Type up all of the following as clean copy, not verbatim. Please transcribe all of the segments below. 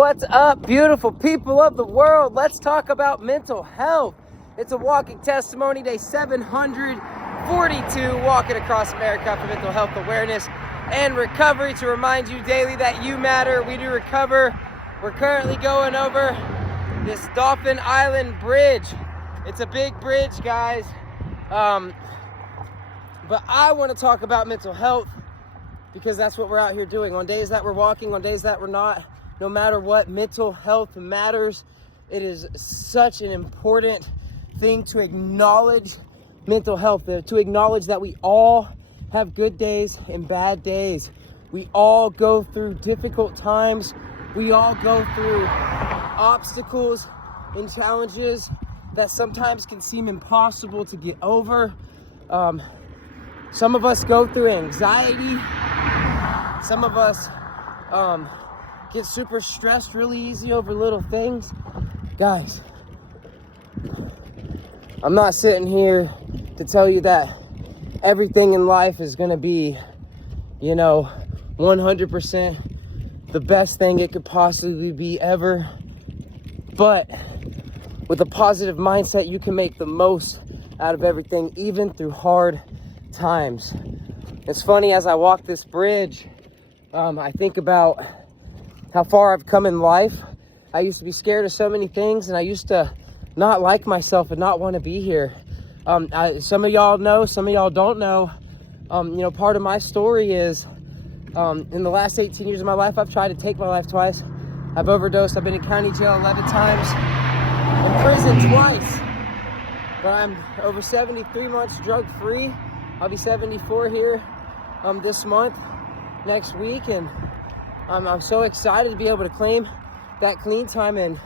What's up, beautiful people of the world? Let's talk about mental health. It's a walking testimony, day 742, walking across America for mental health awareness and recovery, to remind you daily that you matter. We do recover. We're currently going over this Dauphin Island Bridge. It's a big bridge, guys. But I want to talk about mental health because that's what we're out here doing. On days that we're walking, on days that we're not, no matter what, mental health matters. It is such an important thing to acknowledge mental health, to acknowledge that we all have good days and bad days. We all go through difficult times. We all go through obstacles and challenges that sometimes can seem impossible to get over. Some of us go through anxiety. Some of us get super stressed really easy over little things. Guys, I'm not sitting here to tell you that everything in life is gonna be, 100% the best thing it could possibly be ever. But with a positive mindset, you can make the most out of everything, even through hard times. It's funny, as I walk this bridge, I think about how far I've come in life. I used to be scared of so many things, and I used to not like myself and not want to be here. Some of y'all know, some of y'all don't know. Part of my story is, in the last 18 years of my life, I've tried to take my life twice. I've overdosed. I've been in county jail 11 times, in prison twice. But I'm over 73 months drug-free. I'll be 74 here this month, next week, and I'm so excited to be able to claim that clean time. And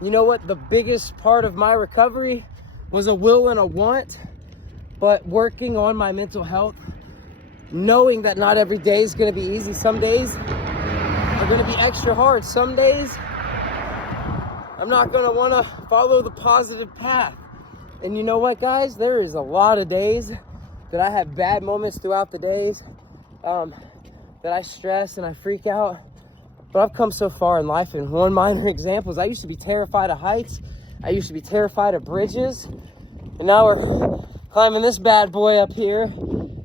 you know what? The biggest part of my recovery was a will and a want, but working on my mental health, knowing that not every day is going to be easy. Some days are going to be extra hard. Some days I'm not going to want to follow the positive path. And you know what, guys? There is a lot of days that I have bad moments throughout the days, that I stress and I freak out. But I've come so far in life. And one minor example is I used to be terrified of heights. I used to be terrified of bridges. And now we're climbing this bad boy up here.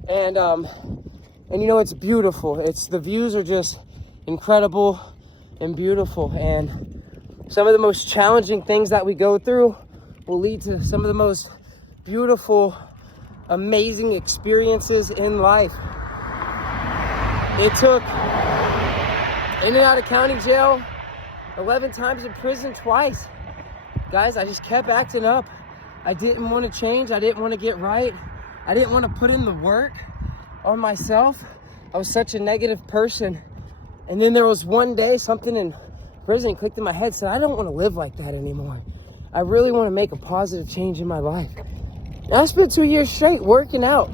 And it's beautiful. The views are just incredible and beautiful. And some of the most challenging things that we go through will lead to some of the most beautiful, amazing experiences in life. It took in and out of county jail 11 times, in prison twice. Guys, I just kept acting up. I didn't want to change. I didn't want to get right. I didn't want to put in the work on myself. I was such a negative person. And then there was one day, something in prison clicked in my head, said, I don't want to live like that anymore. I really want to make a positive change in my life. And I spent 2 years straight working out,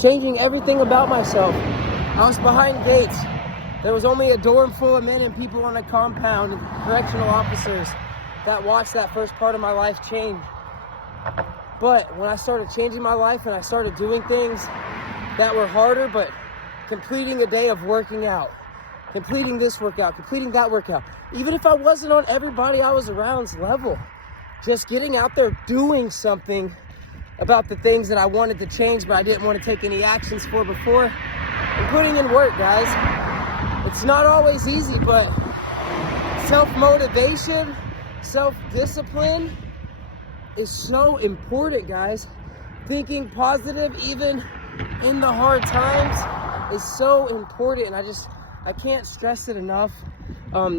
changing everything about myself. I was behind gates. There was only a dorm full of men and people on a compound, and correctional officers that watched that first part of my life change. But when I started changing my life and I started doing things that were harder, but completing a day of working out, completing this workout, completing that workout, even if I wasn't on everybody I was around's level, just getting out there doing something about the things that I wanted to change, but I didn't want to take any actions for before, and putting in work, guys. It's not always easy, but self-motivation, self-discipline is so important, guys. Thinking positive, even in the hard times, is so important. And I can't stress it enough,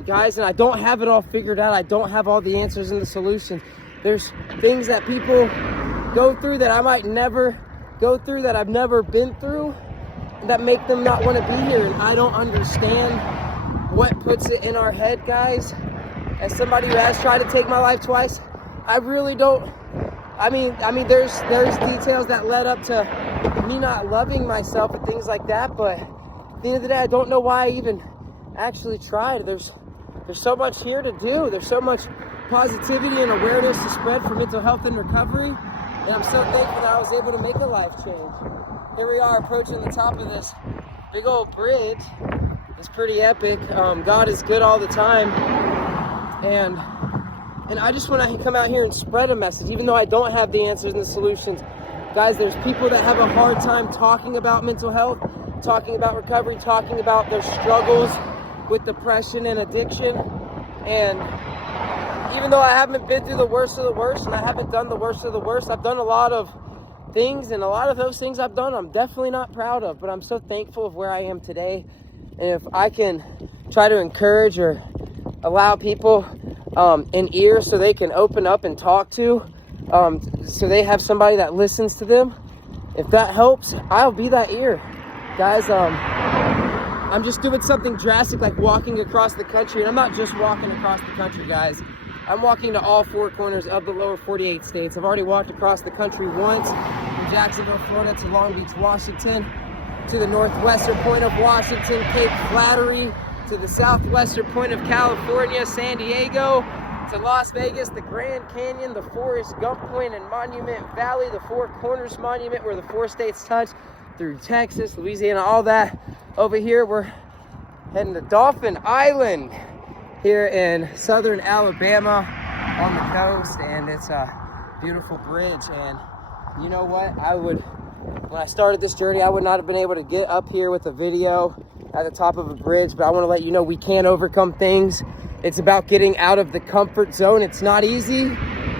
guys. And I don't have it all figured out. I don't have all the answers and the solutions. There's things that people go through that I might never go through, that I've never been through, that make them not want to be here. And I don't understand what puts it in our head, guys. As somebody who has tried to take my life twice, I really don't. I mean, there's details that led up to me not loving myself and things like that. But at the end of the day, I don't know why I even actually tried. There's so much here to do. There's so much positivity and awareness to spread for mental health and recovery. And I'm so thankful that I was able to make a life change. Here we are approaching the top of this big old bridge. It's pretty epic. God is good all the time. And I just want to come out here and spread a message, even though I don't have the answers and the solutions. Guys, there's people that have a hard time talking about mental health, talking about recovery, talking about their struggles with depression and addiction. And even though I haven't been through the worst of the worst, and I haven't done the worst of the worst, I've done a lot of things, and a lot of those things I've done, I'm definitely not proud of, but I'm so thankful of where I am today. And if I can try to encourage or allow people an ear so they can open up and talk to, so they have somebody that listens to them, if that helps, I'll be that ear. Guys, I'm just doing something drastic like walking across the country, and I'm not just walking across the country, guys. I'm walking to all 4 corners of the lower 48 states. I've already walked across the country once, from Jacksonville, Florida to Long Beach, Washington, to the northwestern point of Washington, Cape Flattery, to the southwestern point of California, San Diego, to Las Vegas, the Grand Canyon, the Forrest Gump Point and Monument Valley, the Four Corners Monument where the 4 states touch, through Texas, Louisiana, all that. Over here, we're heading to Dauphin Island here in southern Alabama on the coast, and it's a beautiful bridge. And you know what? When I started this journey, I would not have been able to get up here with a video at the top of a bridge, but I want to let you know we can overcome things. It's about getting out of the comfort zone. It's not easy,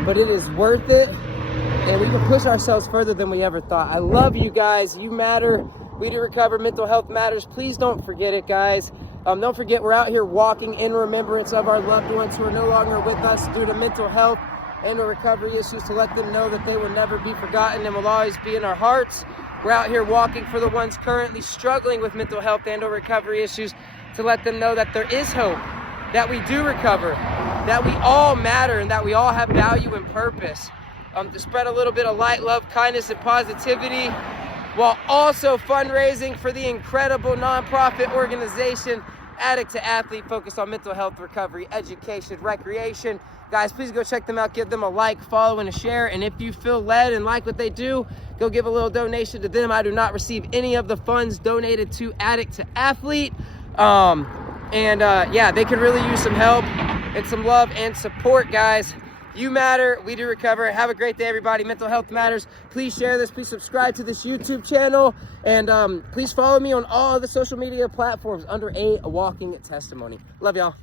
but it is worth it, and we can push ourselves further than we ever thought. I love you guys. You matter. We do recover. Mental health matters. Please don't forget it, guys. Don't forget, we're out here walking in remembrance of our loved ones who are no longer with us due to mental health and or recovery issues, to let them know that they will never be forgotten and will always be in our hearts. We're out here walking for the ones currently struggling with mental health and or recovery issues, to let them know that there is hope, that we do recover, that we all matter, and that we all have value and purpose. To spread a little bit of light, love, kindness, and positivity, while also fundraising for the incredible nonprofit organization Addict to Athlete, focused on mental health, recovery, education, recreation. Guys, please go check them out. Give them a like, follow, and a share. And if you feel led and like what they do, go give a little donation to them. I do not receive any of the funds donated to Addict to Athlete. Yeah, they could really use some help and some love and support, guys. You matter. We do recover. Have a great day, everybody. Mental health matters. Please share this. Please subscribe to this YouTube channel. And please follow me on all the social media platforms under A Walking Testimony. Love y'all.